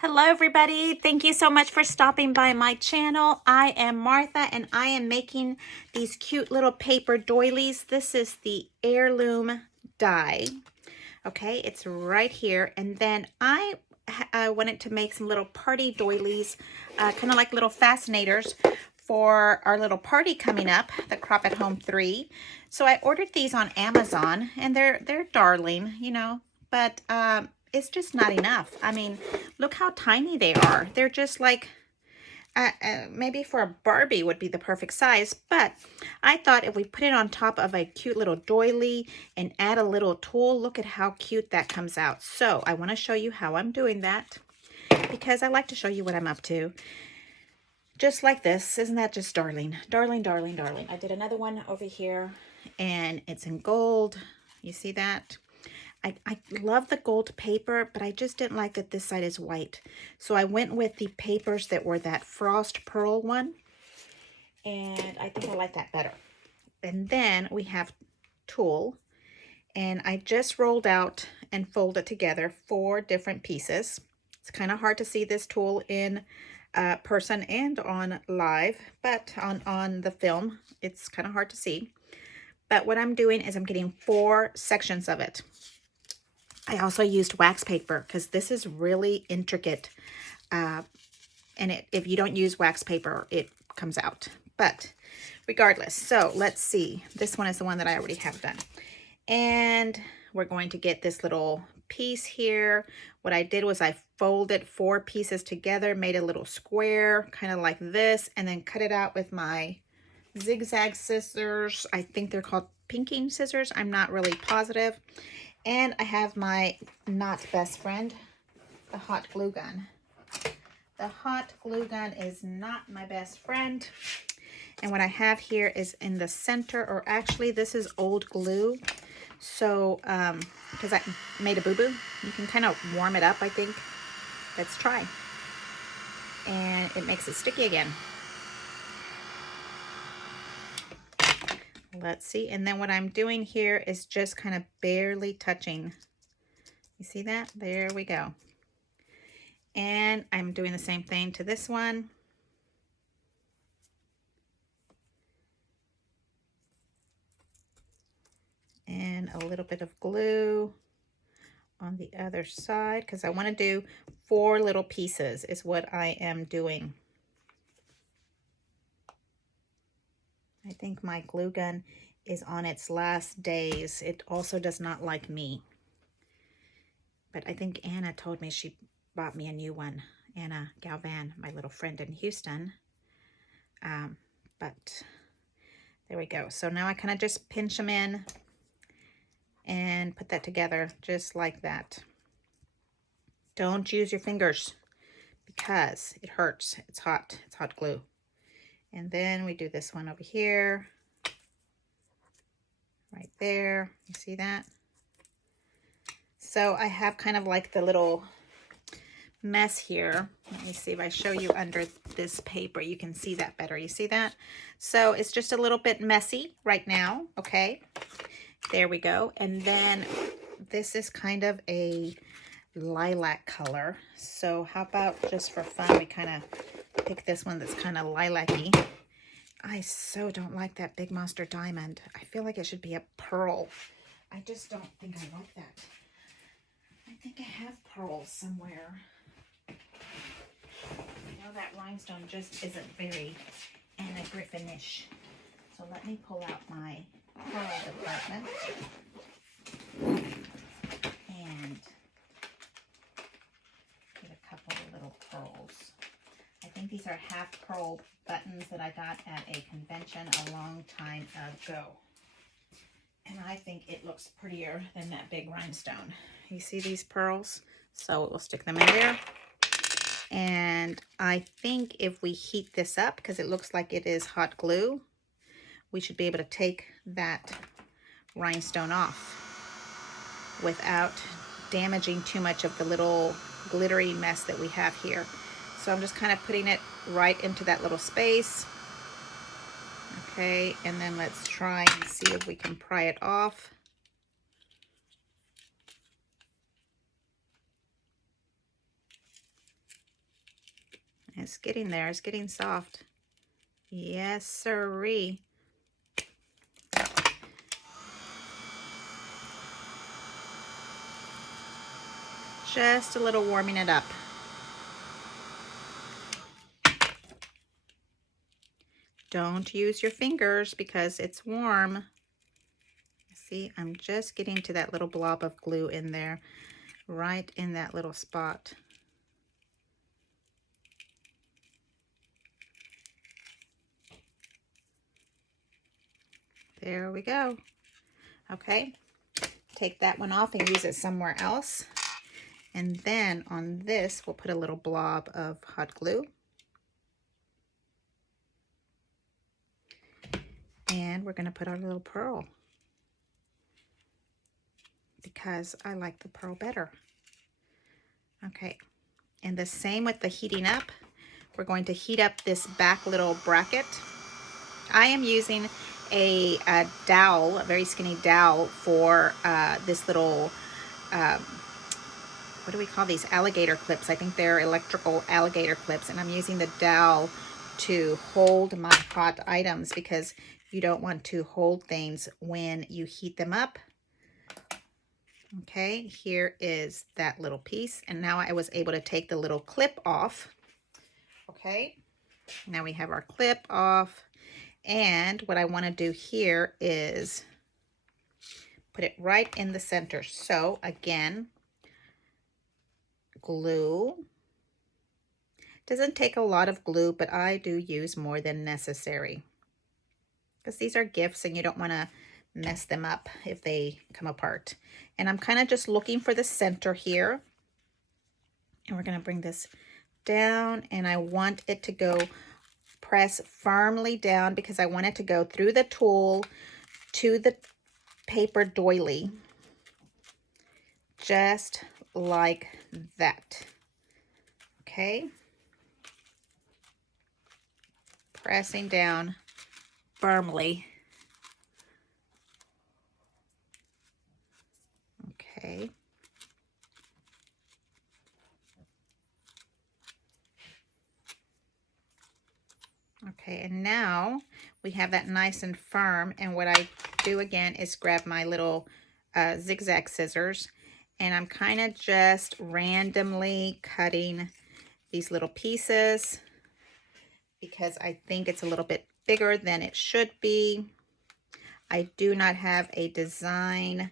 Hello everybody, thank you so much for stopping by my channel. I am Martha and I am making these cute little paper doilies. This is the Heirloom die. Okay, it's right here. And then I wanted to make some little party doilies, kind of like little fascinators for our little party coming up, the Crop at Home 3. So I ordered these on Amazon and they're darling, you know, but it's just not enough. I mean, look how tiny they are. They're just like, maybe for a Barbie would be the perfect size, but I thought if we put it on top of a cute little doily and add a little tulle, look at how cute that comes out. So I want to show you how I'm doing that because I like to show you what I'm up to. Just like this. Isn't that just darling? Darling, darling, darling. I did another one over here and it's in gold. You see that? I love the gold paper, but I just didn't like that this side is white. So I went with the papers that were that frost pearl one. And I think I like that better. And then we have tulle. And I just rolled out and folded together 4 different pieces. It's kind of hard to see this tulle in person and on live, but on the film, it's kind of hard to see. But what I'm doing is I'm getting 4 sections of it. I also used wax paper because this is really intricate. And if you don't use wax paper, it comes out. But regardless, so let's see. This one is the one that I already have done. And we're going to get this little piece here. What I did was I folded 4 pieces together, made a little square, kind of like this, and then cut it out with my zigzag scissors. I think they're called pinking scissors. I'm not really positive. And I have my not best friend, the hot glue gun. The hot glue gun is not my best friend. And what I have here is in the center, or actually this is old glue. So, because I made a boo-boo, you can kind of warm it up, I think. Let's try. And it makes it sticky again. Let's see. And then what I'm doing here is just kind of barely touching. You see that? There we go. And I'm doing the same thing to this one. And a little bit of glue on the other side because I want to do 4 little pieces is what I am doing. I think my glue gun is on its last days. It also does not like me. But I think Anna told me she bought me a new one. Anna Galvan, my little friend in Houston. But there we go. So now I kind of just pinch them in and put that together just like that. Don't use your fingers because it hurts. It's hot. It's hot glue. And then we do this one over here. Right there. You see that? So I have kind of like the little mess here. Let me see if I show you under this paper. You can see that better. You see that? So it's just a little bit messy right now. Okay. There we go. And then this is kind of a lilac color. So how about just for fun, we kind of pick this one that's kind of lilac-y. I so don't like that big monster diamond. I feel like it should be a pearl. I just don't think I like that. I think I have pearls somewhere. You know, that rhinestone just isn't very Anna Griffin-ish. So let me pull out my pearl department. And get a couple of little pearls. I think these are half pearl buttons that I got at a convention a long time ago. And I think it looks prettier than that big rhinestone. You see these pearls? So we'll stick them in there. And I think if we heat this up, because it looks like it is hot glue, we should be able to take that rhinestone off without damaging too much of the little glittery mess that we have here. So I'm just kind of putting it right into that little space. Okay, and then let's try and see if we can pry it off. It's getting there. It's getting soft. Yes, sirree. Just a little warming it up. Don't use your fingers because it's warm. See, I'm just getting to that little blob of glue in there, right in that little spot. There we go. Okay, take that one off and use it somewhere else. And then on this, we'll put a little blob of hot glue. And we're gonna put our little pearl because I like the pearl better. Okay, and the same with the heating up. We're going to heat up this back little bracket. I am using a dowel, a very skinny dowel for this little, what do we call these? Alligator clips. I think they're electrical alligator clips. And I'm using the dowel to hold my hot items because you don't want to hold things when you heat them up. Okay, here is that little piece. And now I was able to take the little clip off. Okay, now we have our clip off. And what I want to do here is put it right in the center. So again, glue. Doesn't take a lot of glue, but I do use more than necessary because these are gifts and you don't want to mess them up if they come apart. And I'm kind of just looking for the center here. And we're going to bring this down, and I want it to go, press firmly down because I want it to go through the tool to the paper doily, just like that. Okay, pressing down firmly. Okay. Okay, and now we have that nice and firm, and what I do again is grab my little zigzag scissors, and I'm kind of just randomly cutting these little pieces because I think it's a little bit bigger than it should be. I do not have a design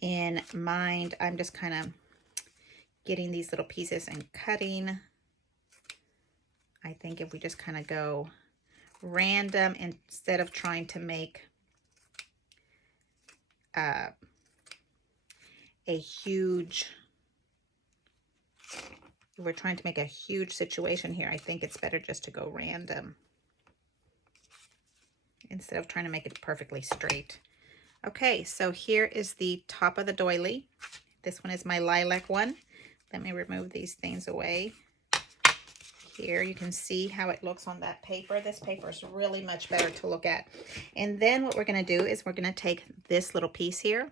in mind. I'm just kind of getting these little pieces and cutting. I think if we just kind of go random instead of trying to make a huge, we're trying to make a huge situation here, I think it's better just to go random instead of trying to make it perfectly straight. Okay, so here is the top of the doily. This one is my lilac one. Let me remove these things away. Here you can see how it looks on that paper. This paper is really much better to look at. And then what we're going to do is we're going to take this little piece here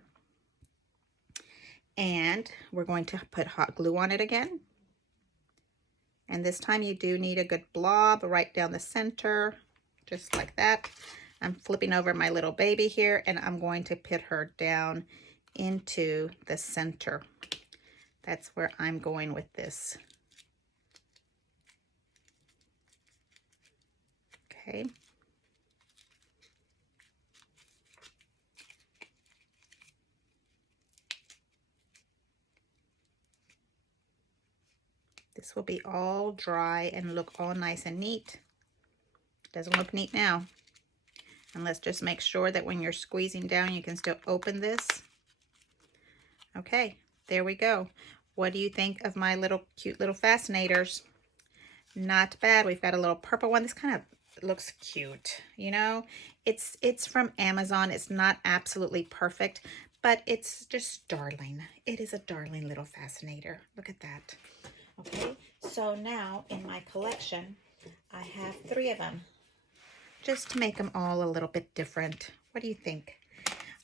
and we're going to put hot glue on it again. And this time you do need a good blob right down the center, just like that. I'm flipping over my little baby here and I'm going to put her down into the center. That's where I'm going with this. Okay. This will be all dry and look all nice and neat. Doesn't look neat now. And let's just make sure that when you're squeezing down, you can still open this. Okay, there we go. What do you think of my little cute little fascinators? Not bad. We've got a little purple one. This kind of looks cute, you know. It's from Amazon. It's not absolutely perfect, but it's just darling. It is a darling little fascinator. Look at that. Okay, so now in my collection I have 3 of them just to make them all a little bit different. What do you think?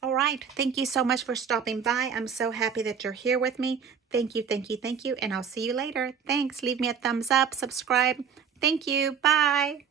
All right, thank you so much for stopping by. I'm so happy that you're here with me. Thank you, thank you, thank you, and I'll see you later. Thanks. Leave me a thumbs up, subscribe. Thank you. Bye.